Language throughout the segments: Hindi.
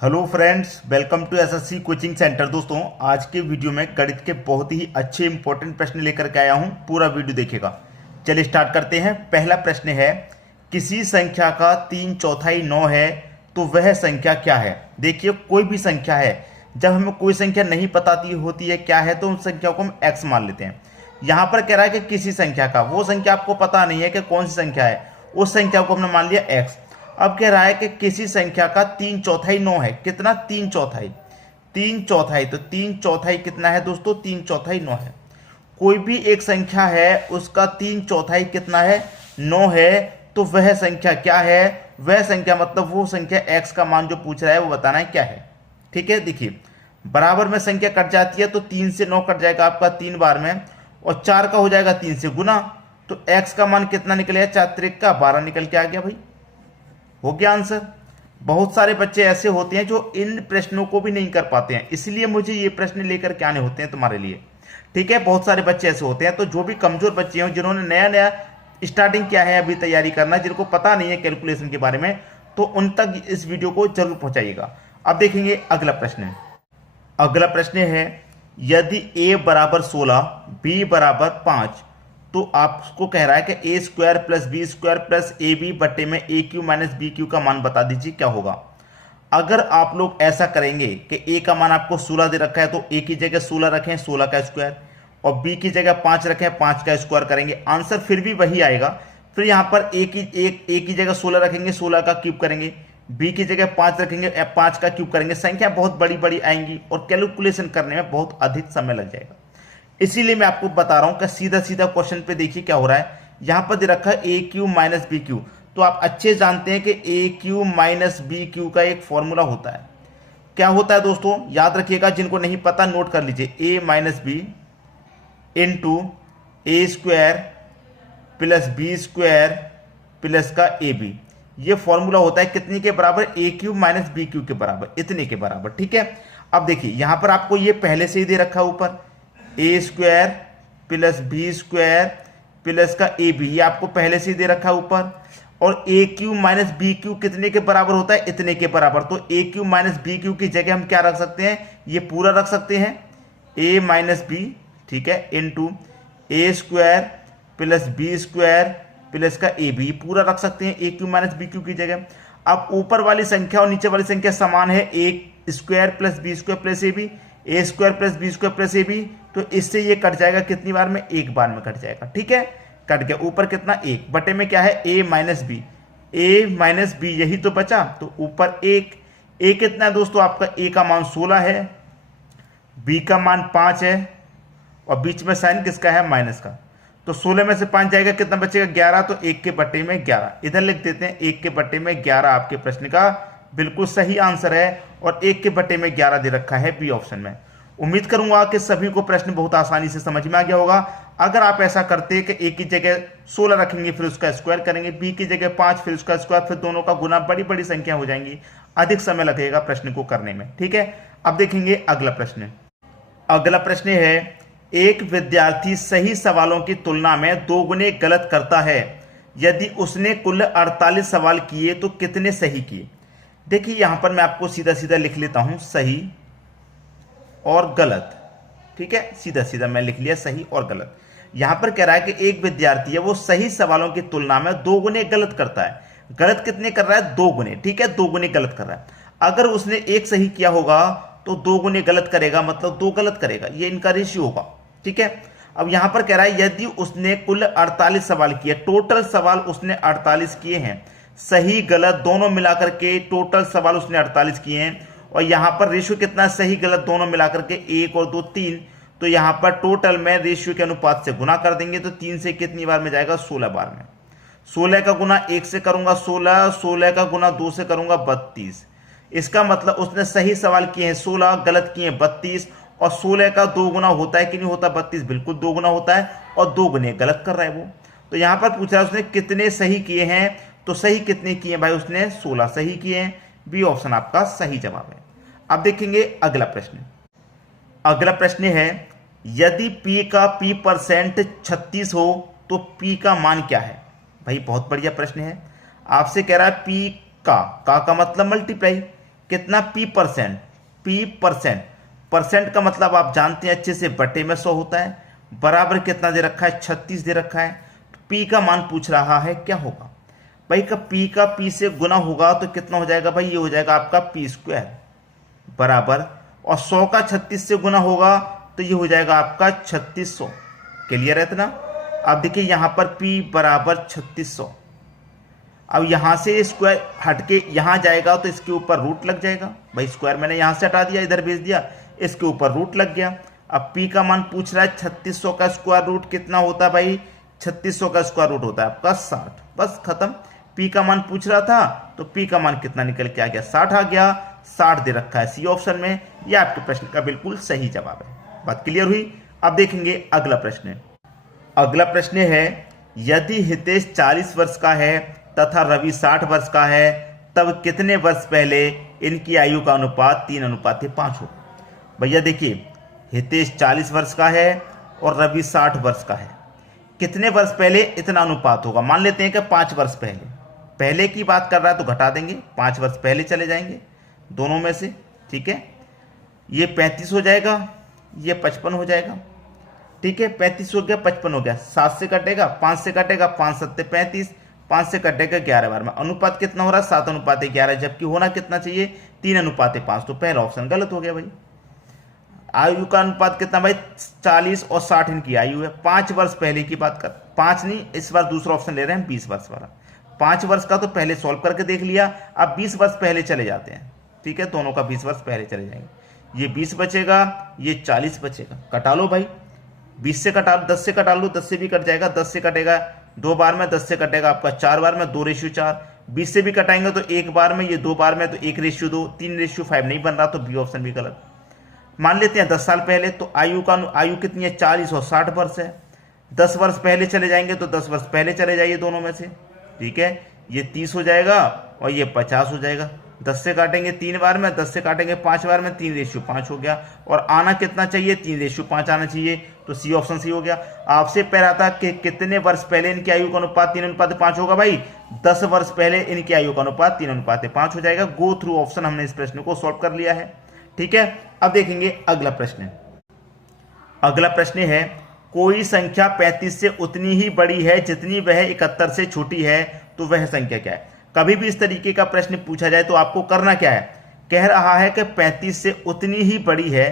Hello friends, welcome to SSC coaching centre. दोस्तों, आज के वीडियो में गणित के बहुत ही अच्छे इंपॉर्टेंट प्रश्न लेकर के आया हूं। पूरा वीडियो देखिएगा। चलिए स्टार्ट करते हैं। पहला प्रश्न है, किसी संख्या का 3/4 9 है तो वह संख्या क्या है। देखिए, कोई भी संख्या है, जब हमें कोई संख्या नहीं पताती होती है क्या है तो उन संख्या को हम x मान लेते हैं। यहाँ पर कह रहा है कि किसी संख्या का, वो संख्या आपको पता नहीं है कि कौन सी संख्या है, उस संख्या को हमने मान लिया x। अब कह रहा है कि किसी संख्या का 3/4 9 है। कितना? 3/4। 3/4 तो 3/4 कितना है दोस्तों? 3/4 9 है। कोई भी एक संख्या है, उसका 3/4 कितना है? 9 है। तो वह संख्या क्या है? वह संख्या मतलब वो संख्या x का मान जो पूछ रहा है वो बताना है क्या है। ठीक है, देखिए, बराबर में संख्या कट जाती है तो 3 से 9 कट जाएगा आपका 3 बार में, और 4 का हो जाएगा 3 से गुना। तो x का मान कितना निकलेगा? 4 त्रिक का 12 निकल के आ गया भाई। हो गया आंसर। बहुत सारे बच्चे ऐसे होते हैं जो इन प्रश्नों को भी नहीं कर पाते हैं, इसलिए मुझे ये प्रश्न लेकर के आने होते हैं तुम्हारे लिए। ठीक है, बहुत सारे बच्चे ऐसे होते हैं। तो जो भी कमजोर बच्चे हैं, जिन्होंने नया नया स्टार्टिंग किया है, अभी तैयारी करना, जिनको पता नहीं है कैलकुलेशन के बारे में, तो उन तक इस वीडियो को जरूर पहुंचाइएगा। अब देखेंगे अगला प्रश्न। अगला प्रश्न है, यदि a बराबर 16 b बराबर 5 तो आपको कह रहा है कि A square plus B square plus A B बट्टे में A Q minus B Q का मान बता दीजिए क्या होगा। अगर आप लोग ऐसा करेंगे कि ए का मान आपको 16 दे रखा है तो ए की जगह 16 रखें, 16 का स्क्वायर, और बी की जगह 5 रखें, 5 का स्क्वायर करेंगे, आंसर फिर भी वही आएगा। फिर यहाँ पर ए की जगह 16 रखेंगे, 16 का क्यूब करेंगे, बी की जगह 5 रखेंगे, 5 का क्यूब करेंगे, संख्या बहुत बड़ी बड़ी आएंगी और कैलकुलेशन करने में बहुत अधिक समय लग जाएगा। इसीलिए मैं आपको बता रहा हूं कि सीधा सीधा क्वेश्चन पे देखिए क्या हो रहा है। यहां पर दे रखा है ए क्यू माइनस बी क्यू, तो आप अच्छे जानते हैं कि ए क्यू माइनस बी क्यू का एक फॉर्मूला होता है। क्या होता है दोस्तों? याद रखिएगा, जिनको नहीं पता नोट कर लीजिए। A minus B into A square plus B square plus का ए बी, ये फॉर्मूला होता है कितने के बराबर? ए क्यू माइनस बी क्यू के बराबर, इतने के बराबर। ठीक है, अब देखिए यहां पर आपको ये पहले से ही दे रखा है ऊपर, A square plus B square plus का ए बी, ये आपको पहले से ही दे रखा है ऊपर। और ए क्यू माइनस बी क्यू कितने के बराबर होता है? इतने के बराबर। तो ए क्यू माइनस बी क्यू की जगह हम क्या रख सकते हैं? ये पूरा रख सकते हैं, ए माइनस बी, ठीक है, into A square plus B square plus का ए बी, पूरा रख सकते हैं A Q minus B Q की जगह। अब ऊपर वाली संख्या और नीचे वाली संख्या समान है, A square plus B square plus A B, A square plus B square plus A B, तो इससे ये कट जाएगा कितनी बार में? एक बार में कट जाएगा। ठीक है, कट गया। ऊपर कितना? एक, बटे में क्या है? ए माइनस बी, ए माइनस बी, यही तो बचा। तो ऊपर एक, ए कितना है दोस्तों? आपका ए का मान 16 है, बी का मान 5 है, और बीच में साइन किसका है? माइनस का। तो 16 में से 5 जाएगा, कितना बचेगा? 11। तो 1 के बटे में 11 इधर लिख देते हैं। 1 के बटे में 11 आपके प्रश्न का बिल्कुल सही आंसर है, और 1 के बटे में 11 दे रखा है बी ऑप्शन में। उम्मीद करूंगा कि सभी को प्रश्न बहुत आसानी से समझ में आ गया होगा। अगर आप ऐसा करते कि ए की जगह 16 रखेंगे, फिर उसका स्क्वायर करेंगे, बी की जगह 5, फिर उसका स्क्वायर, फिर दोनों का गुना, बड़ी बड़ी संख्या हो जाएंगी, अधिक समय लगेगा प्रश्न को करने में। ठीक है, अब देखेंगे अगला प्रश्न। अगला प्रश्न है, एक विद्यार्थी सही सवालों की तुलना में 2 गुने गलत करता है। यदि उसने कुल 48 सवाल किए तो कितने सही किए? देखिए, यहां पर मैं आपको सीधा सीधा लिख लेता हूं, सही और गलत। ठीक है, सीधा सीधा मैं लिख लिया सही और गलत। यहां पर कह रहा है कि एक विद्यार्थी है, वो सही सवालों की तुलना में 2 गुने गलत करता है। गलत कितने कर रहा है? 2 गुने। ठीक है, 2 गुने गलत कर रहा है। अगर उसने एक सही किया होगा तो 2 गुने गलत करेगा, मतलब 2 गलत करेगा, ये इनका रेशियो होगा। ठीक है, अब यहां पर कह रहा है यदि उसने कुल 48 सवाल किए, टोटल सवाल उसने 48 किए हैं, सही गलत दोनों मिलाकर के टोटल सवाल उसने 48 किए हैं, और यहां पर रेशियो कितना? सही गलत दोनों मिलाकर के 1 और 2 3, तो यहां पर टोटल में रेशियो के अनुपात से गुना कर देंगे, तो 3 से कितनी बार में जाएगा? 16 बार में। 16 का गुना 1 से करूंगा 16, 16 का गुना 2 से करूंगा 32। इसका मतलब उसने सही सवाल किए हैं 16, गलत किए हैं 32, और 16 का 2 गुना होता है कि नहीं होता? 32 बिल्कुल 2 गुना होता है, और 2 गुने गलत कर रहा है वो। तो यहां पर पूछ रहा है उसने कितने सही किए हैं, तो सही कितने किए भाई? उसने 16 सही किए हैं। बी ऑप्शन आपका सही जवाब है। अब देखेंगे अगला प्रश्न। अगला प्रश्न है, यदि p का p% 36 हो तो p का मान क्या है? भाई बहुत बढ़िया प्रश्न है। आपसे कह रहा है p का मतलब मल्टीप्लाई, कितना P%, P%, परसेंट का मतलब आप जानते हैं अच्छे से, बटे में 100 होता है, बराबर कितना दे रखा है, 36 दे रखा है। P का मान पूछ रहा है, क्या होगा भाई, का P का P से गुना होगा तो कितना हो जाएगा भाई, ये हो जाएगा आपका P² बराबर, और 100 का 36 से गुना होगा तो ये हो जाएगा आपका 3600। क्लियर है इतना। अब देखिए यहां पर P बराबर 3600। अब यहां से स्क्वायर हटके यहां जाएगा तो इसके ऊपर रूट लग जाएगा भाई, स्क्वायर मैंने यहां से हटा दिया, इधर भेज दिया, इसके ऊपर रूट लग गया। अब P का मान पूछ रहा है 3600 का स्क्वायर रूट कितना होता है भाई, 3600 का स्क्वायर रूट होता है आपका 60, बस खत्म। P का मान पूछ रहा था तो P का मान कितना निकल के आ गया, 60 आ गया, 60 दे रखा है सी ऑप्शन में। यह आपके प्रश्न का बिल्कुल सही जवाब है। बात क्लियर हुई। अब देखेंगे अगला प्रश्न। अगला प्रश्न है, यदि हितेश 40 वर्ष का है तथा रवि 60 वर्ष का है, तब कितने वर्ष पहले इनकी आयु का अनुपात 3:5 हो। भैया देखिए, हितेश 40 वर्ष का है और रवि 60 वर्ष का है, कितने वर्ष पहले इतना अनुपात होगा। मान लेते हैं कि 5 वर्ष पहले की बात कर रहा है तो घटा देंगे, 5 वर्ष पहले चले जाएंगे दोनों में से, ठीक है। ये 35 हो जाएगा, ये 55 हो जाएगा, ठीक है। 35 हो गया, 55 हो गया, 7 से कटेगा, 5 से कटेगा, 5 7 35, 5 से कटेगा 11 बार में। अनुपात कितना हो रहा है, 7:11, जबकि होना कितना चाहिए, 3:5। तो पहला ऑप्शन गलत हो गया भाई। आयु का अनुपात कितना भाई, 40 और 60 इनकी आयु है। 5 वर्ष पहले की बात कर, 5 नहीं, इस बार दूसरा ऑप्शन ले रहे हैं 20 वर्ष वाला। 5 वर्ष का तो पहले सॉल्व करके देख लिया, अब 20 वर्ष पहले चले जाते हैं, ठीक है। दोनों का 20 वर्ष पहले चले जाएंगे। ये 20 बचेगा, ये 40 बचेगा, कटा लो भाई, 20 से कटा लो, 10 से कटा लो, 10 से भी कट जाएगा, 10 से कटेगा 2 बार में, 10 से कटेगा आपका 4 बार में, 2:4। 20 से भी कटाएंगे तो 1 बार में, ये 2 बार में तो 1:2, 3:5 नहीं बन रहा, तो बी ऑप्शन भी गलत। मान लेते हैं 10 साल पहले, तो आयु कितनी है, 40 और 60 वर्ष है। 10 वर्ष पहले चले जाएंगे तो 10 वर्ष पहले चले जाइए दोनों में से, ठीक है। ये 30 हो जाएगा और ये 50 हो जाएगा। 10 से काटेंगे 3 बार में, 10 से काटेंगे 5 बार में, 3:5 हो गया। और आना कितना चाहिए, 3:5 आना चाहिए, तो सी ऑप्शन सी हो गया। आपसे पह रहा था कि कितने वर्ष पहले इनकी आयु का अनुपात 3:5 होगा भाई, 10 वर्ष पहले इनकी आयु का अनुपात 3:5 हो जाएगा। गो थ्रू ऑप्शन हमने इस प्रश्न को सॉल्व कर लिया है, ठीक है। अब देखेंगे अगला प्रश्न। अगला प्रश्न है, कोई संख्या 35 से उतनी ही बड़ी है जितनी वह 71 से छोटी है, तो वह संख्या क्या है। कभी भी इस तरीके का प्रश्न पूछा जाए तो आपको करना क्या है, कह रहा है कि 35 से उतनी ही बड़ी है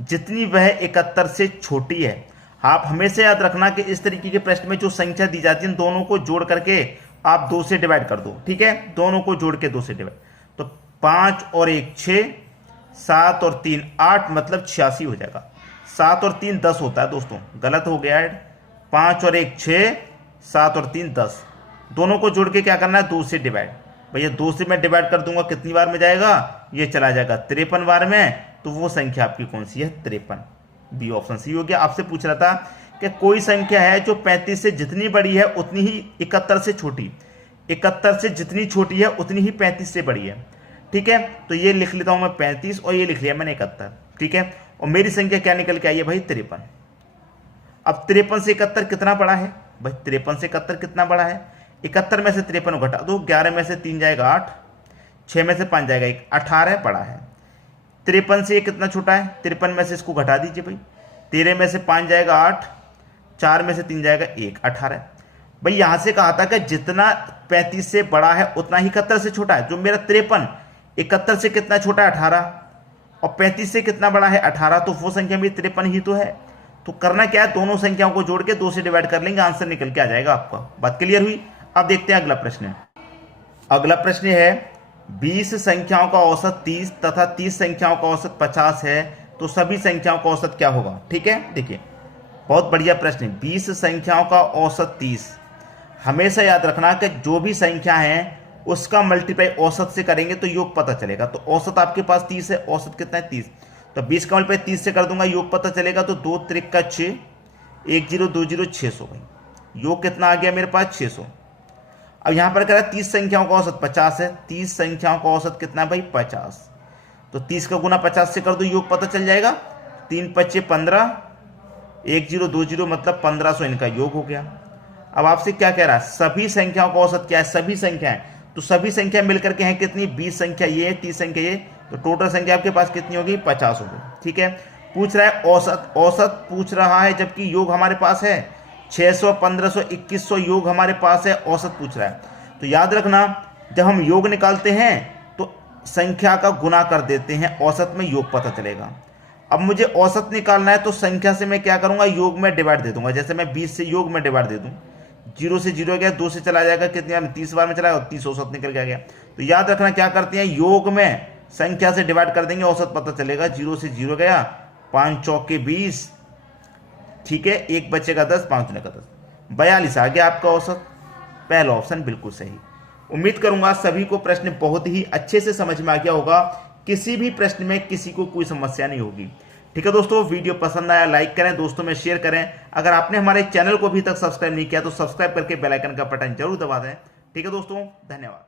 जितनी वह 71 से छोटी है। आप हमेशा याद रखना कि इस तरीके के प्रश्न में जो संख्या दी जाती है दोनों को जोड़ करके आप 2 से डिवाइड कर दो, ठीक है। दोनों को जोड़ के 2 से डिवाइड, तो 5 और 1 6, 7 और 3 8, मतलब 86 हो जाएगा। 7 और 3 10 होता है दोस्तों, गलत हो गया ऐड। 5 और 1 6, 7 और 3 10, दोनों को जोड़ के क्या करना है, 2 से डिवाइड। भैया 2 से मैं डिवाइड कर दूंगा, कितनी बार में जाएगा, ये चला जाएगा 53 बार में। तो वो संख्या आपकी कौन सी है, 53। बी ऑप्शन सी हो गया। आपसे पूछ रहा था कि कोई संख्या है जो 35 से जितनी बड़ी है उतनी ही 71 से छोटी, 71 से जितनी छोटी है उतनी ही 35 से बड़ी है, ठीक है। तो ये लिख लेता हूं मैं 35 और ये लिख लिया मैंने 71, ठीक है। और मेरी संख्या क्या निकल के आई है भाई, 53। अब 53 से 71 कितना बड़ा है भाई, 53 से 71 कितना बड़ा है, 71 में से 53 घटा दो, 11 में से 3 जाएगा 8, 6 में से 5 जाएगा 1, 18 बड़ा है। 53 से ये कितना छोटा है, 53 में से इसको घटा दीजिए भाई, 13 में से 5 जाएगा 8, 4 में से 3 जाएगा 1, 18। भाई यहां से कहा था कि जितना 35 से बड़ा है उतना ही 71 से छोटा है। जो मेरा 53 71 से कितना छोटा है, 18, और 35 से कितना बड़ा है, 18, तो वो संख्या मेरी 53 ही तो है। तो करना क्या है, दोनों संख्याओं को जोड़ के 2 से डिवाइड कर लेंगे, आंसर निकल के आ जाएगा आपका। बात क्लियर हुई। अब देखते हैं अगला प्रश्न। अगला प्रश्न है, 20 संख्याओं का औसत 30 तथा 30 संख्याओं का औसत 50 है, तो सभी संख्याओं का औसत क्या होगा। ठीक है, देखिए बहुत बढ़िया प्रश्न है। 20 संख्याओं का औसत 30, हमेशा याद रखना कि जो भी संख्या है उसका मल्टीप्लाई औसत से करेंगे तो योग पता चलेगा। तो औसत आपके पास 30 है, औसत कितना है 30, तो 20 का मल्टीप्लाई 30 से कर दूंगा, योग पता चलेगा। तो 2 त्रिक का 6, 1 0 2 0 600, भाई योग कितना आ गया मेरे पास 600। अब यहां पर कह रहा है 30 संख्याओं का औसत 50 है, 30 संख्याओं का औसत कितना है भाई 50, तो 30 का गुना 50 से कर दो, योग पता चल जाएगा। 3 5 15, 1 0 2 0, मतलब 1500 इनका योग हो गया। अब आपसे क्या कह रहा है, सभी संख्याओं का औसत क्या है, सभी संख्याएं, तो सभी संख्या मिलकर के हैं कितनी, 20 संख्या ये, 30 संख्या ये, तो टोटल संख्या आपके पास कितनी होगी, 50 होगी। ठीक है, पूछ रहा है औसत, औसत पूछ रहा है जबकि योग हमारे पास है 600, 1500, 2100 योग हमारे पास है, औसत पूछ रहा है। तो याद रखना जब हम योग निकालते हैं तो संख्या का गुना कर देते हैं, औसत में योग पता चलेगा। अब मुझे औसत निकालना है तो संख्या से मैं क्या करूंगा, योग में डिवाइड दे दूंगा। जैसे मैं 20 से योग में डिवाइड दे दूं, 0 से 0 गया, 2 से चला जाएगा, कितने में 30 बार में चला, 30 औसत निकल के आ गया। तो याद रखना क्या करते हैं, योग में संख्या से डिवाइड कर देंगे, औसत पता चलेगा। 0 से 0 गया, 5 चौके 20, ठीक है, 1 बचेगा 10, 5 ने का 10, 42 आ गया आपका औसत। पहला ऑप्शन बिल्कुल सही। उम्मीद करूंगा सभी को प्रश्न बहुत ही अच्छे से समझ में आ गया होगा, किसी भी प्रश्न में किसी को कोई समस्या नहीं होगी। ठीक है दोस्तों, वीडियो पसंद आया लाइक करें, दोस्तों में शेयर करें। अगर आपने हमारे चैनल को अभी तक सब्सक्राइब नहीं किया तो सब्सक्राइब करके बेल आइकन का बटन जरूर दबा दें। ठीक है दोस्तों, धन्यवाद।